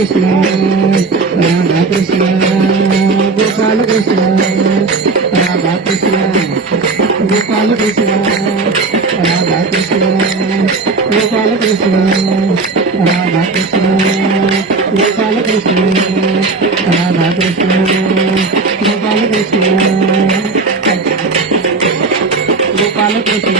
Krishna Ramakrishna Gopalakrishna Radhakrishna Gopalakrishna Radhakrishna Gopalakrishna Radhakrishna Gopalakrishna Radhakrishna Gopalakrishna Gopalakrishna